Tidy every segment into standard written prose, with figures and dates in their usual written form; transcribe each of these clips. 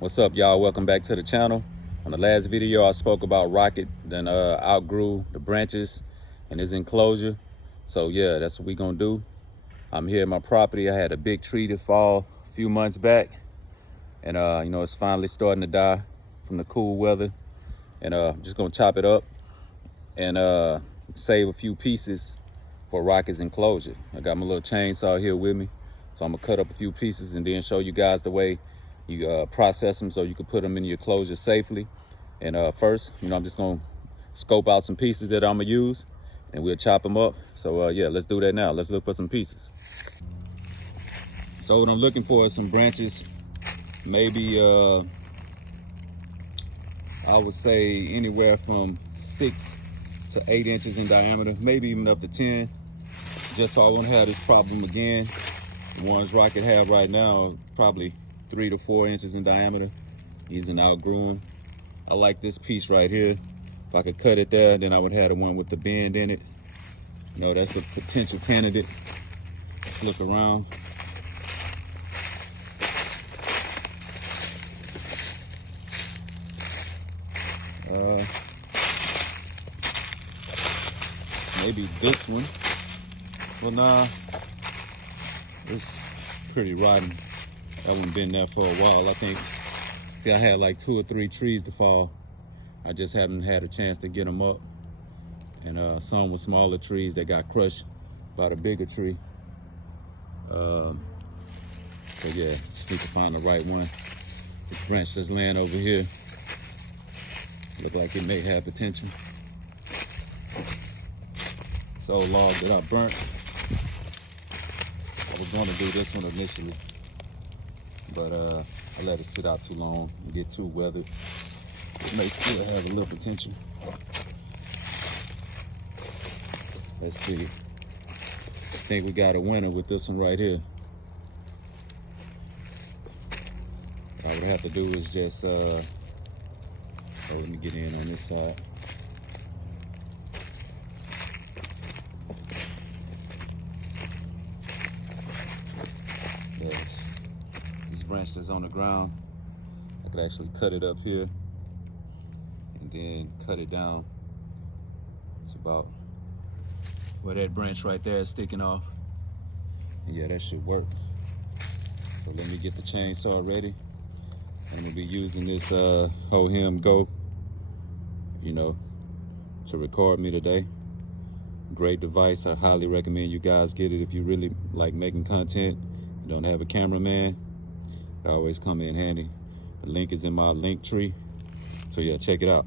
What's up, y'all? Welcome back to the channel. On the last video, I spoke about Rocket, then outgrew the branches and his enclosure. So yeah, that's what we gonna do. I'm here at my property. I had a big tree to fall a few months back, and it's finally starting to die from the cool weather. And I'm just gonna chop it up and save a few pieces for Rocket's enclosure. I got my little chainsaw here with me, so I'm gonna cut up a few pieces and then show you guys the way you process them so you can put them in your enclosure safely. And first, I'm just gonna scope out some pieces that I'm gonna use, and we'll chop them up. So yeah, let's do that now. Let's look for some pieces. So what I'm looking for is some branches, maybe I would say anywhere from 6 to 8 inches in diameter, maybe even up to 10, just so I won't have this problem again. The ones Rocket have right now are probably 3 to 4 inches in diameter. He's an outgrown. I like this piece right here. If I could cut it there, then I would have the one with the bend in it. That's a potential candidate. Let's look around. Maybe this one. Well, nah, it's pretty rotten. I haven't been there for a while. I think, see, I had like 2 or 3 trees to fall. I just haven't had a chance to get them up. And some were smaller trees that got crushed by the bigger tree. So yeah, just need to find the right one. This branch that's laying over here, look like it may have potential. So log that I burnt. I was gonna do this one initially, but I let it sit out too long and get too weathered. It may still have a little potential. Let's see. I think we got a winner with this one right here. What I would have to do is just, let me get in on this side. Yes. This branch that's on the ground, I could actually cut it up here and then cut it down. It's about where that branch right there is sticking off. And yeah, that should work. So let me get the chainsaw ready. I'm gonna be using this Ho-Him Go, to record me today. Great device. I highly recommend you guys get it if you really like making content. You don't have a cameraman, it always come in handy. The link is in my link tree. So yeah, check it out.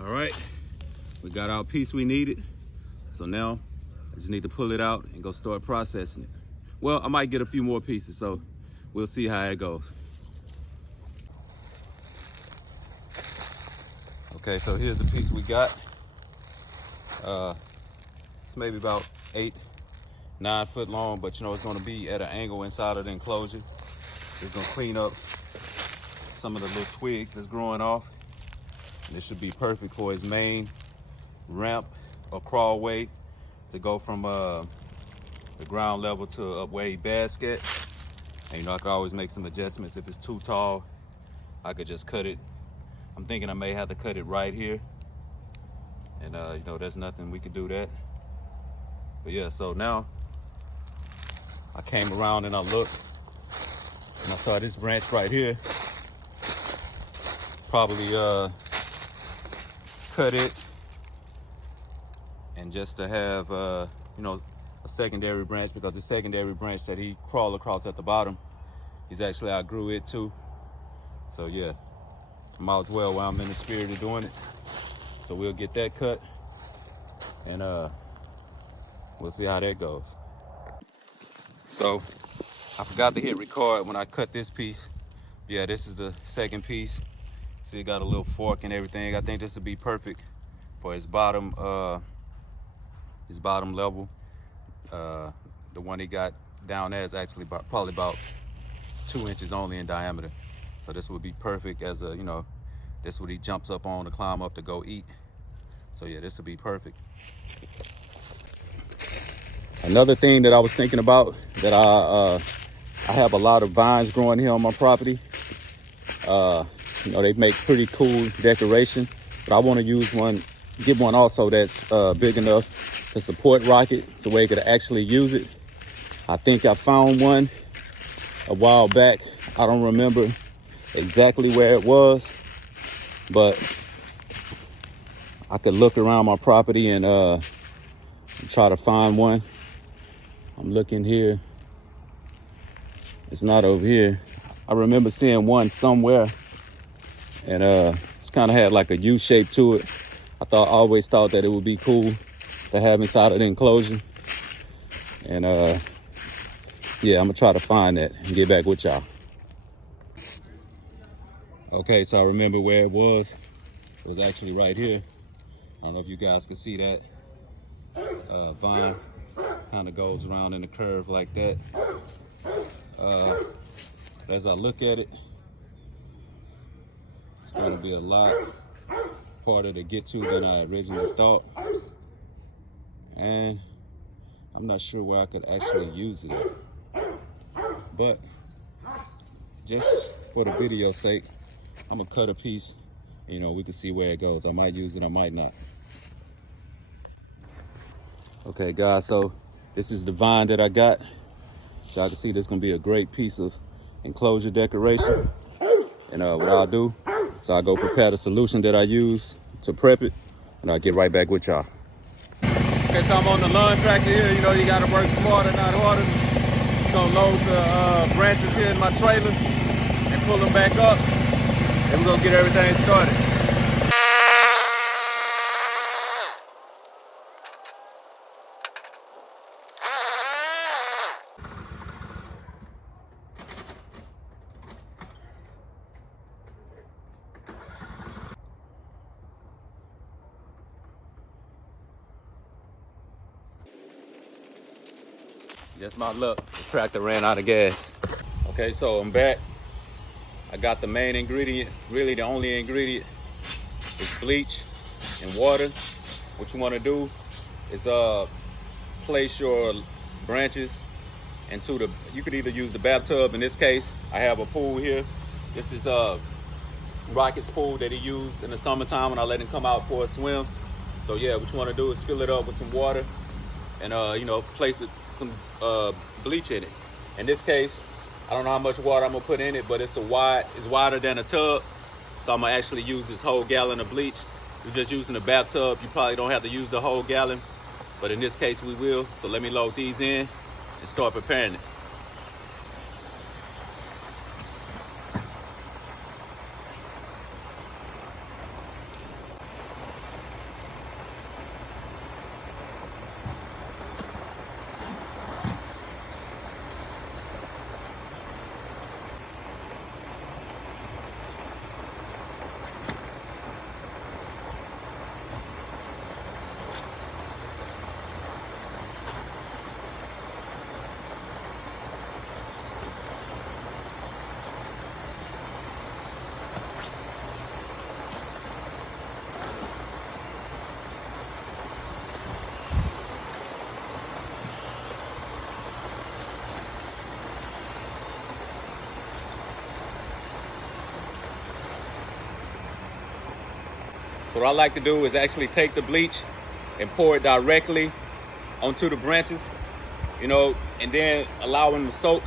All right, we got our piece we needed. So now I just need to pull it out and go start processing it. Well, I might get a few more pieces, so we'll see how it goes. Okay, so here's the piece we got. It's maybe about 8-9 foot long, but it's gonna be at an angle inside of the enclosure. It's gonna clean up some of the little twigs that's growing off. And this should be perfect for his main ramp or crawlway to go from the ground level to a way basket. And I could always make some adjustments. If it's too tall, I could just cut it. I'm thinking I may have to cut it right here. And there's nothing we could do that. But yeah, so now I came around and I looked and I saw this branch right here. Probably cut it and just to have you know, a secondary branch, because the secondary branch that he crawled across at the bottom, he's actually outgrew it too. So yeah, might as well while I'm in the spirit of doing it. So we'll get that cut, and we'll see how that goes. So I forgot to hit record when I cut this piece. Yeah, this is the second piece. See, it got a little fork and everything. I think this would be perfect for his bottom level. The one he got down there is actually probably about 2 inches only in diameter. So this would be perfect as a, you know, this is what he jumps up on to climb up to go eat. So yeah, this would be perfect. Another thing that I was thinking about, that I have a lot of vines growing here on my property. You know, they make pretty cool decoration, but I want to use one, get one also that's big enough to support Rocket, so where he could actually use it. I think I found one a while back. I don't remember exactly where it was, but I could look around my property and try to find one. I'm looking here. It's not over here. I remember seeing one somewhere, and it's kind of had like a U shape to it. I always thought that it would be cool to have inside of the enclosure. And yeah, I'm gonna try to find that and get back with y'all. Okay, so I remember where it was. It was actually right here. I don't know if you guys can see that. Vine kind of goes around in a curve like that. As I look at it, it's going to be a lot harder to get to than I originally thought. And I'm not sure where I could actually use it at. But just for the video's sake, I'm going to cut a piece. You know, we can see where it goes. I might use it, I might not. Okay, guys, so this is the vine that I got. Y'all can see this is going to be a great piece of enclosure decoration. And what I'll do, so I'll go prepare the solution that I use to prep it, and I'll get right back with y'all. Okay, so I'm on the lawn tractor here. You know, you gotta work smarter, not harder. Just gonna load the branches here in my trailer and pull them back up, and we're gonna get everything started. Just my luck, the tractor ran out of gas. Okay, so I'm back. I got the main ingredient, really the only ingredient is bleach and water. What you wanna do is place your branches into the, you could either use the bathtub. In this case, I have a pool here. This is Rocket's pool that he used in the summertime when I let him come out for a swim. So yeah, what you wanna do is fill it up with some water and you know, place some bleach in it. In this case, I don't know how much water I'm gonna put in it, but it's wider than a tub. So I'm gonna actually use this whole gallon of bleach. If you're just using a bathtub, you probably don't have to use the whole gallon, but in this case we will. So let me load these in and start preparing it. So what I like to do is actually take the bleach and pour it directly onto the branches, you know, and then allow them to soak.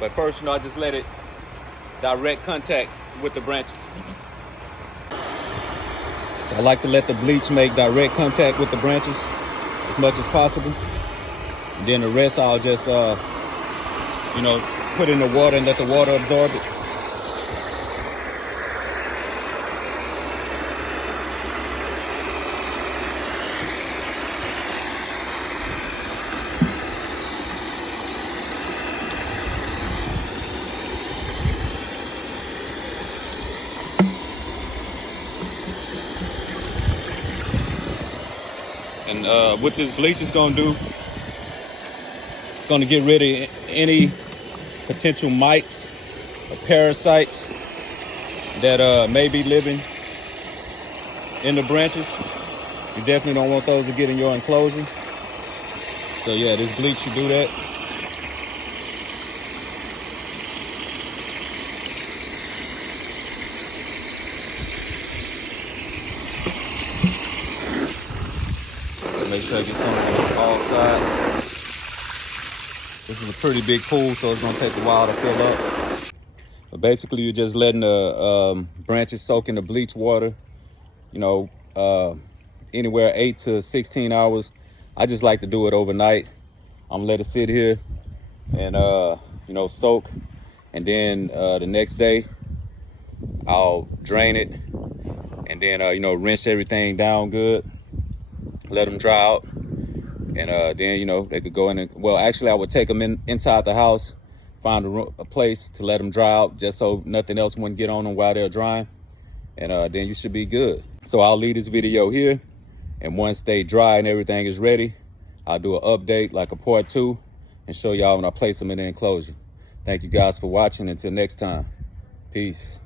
But first, you know, I just let it direct contact with the branches. So I like to let the bleach make direct contact with the branches. as much as possible. And then the rest I'll just, you know, put in the water and let the water absorb it. And what this bleach is gonna do, it's gonna get rid of any potential mites or parasites that may be living in the branches. You definitely don't want those to get in your enclosure. So yeah, this bleach should do that. Make sure I get some on all sides. This is a pretty big pool, so it's gonna take a while to fill up. But basically, you're just letting the branches soak in the bleach water, you know, anywhere 8 to 16 hours. I just like to do it overnight. I'm gonna let it sit here and, you know, soak. And then the next day, I'll drain it and then, you know, rinse everything down good. Let them dry out, and then, you know, they could go in and, well, actually I would take them inside the house, find a place to let them dry out, just so nothing else wouldn't get on them while they're drying, and then you should be good. So I'll leave this video here, and once they dry and everything is ready, I'll do an update, like a part 2, and show y'all when I place them in the enclosure. Thank you guys for watching. Until next time, peace.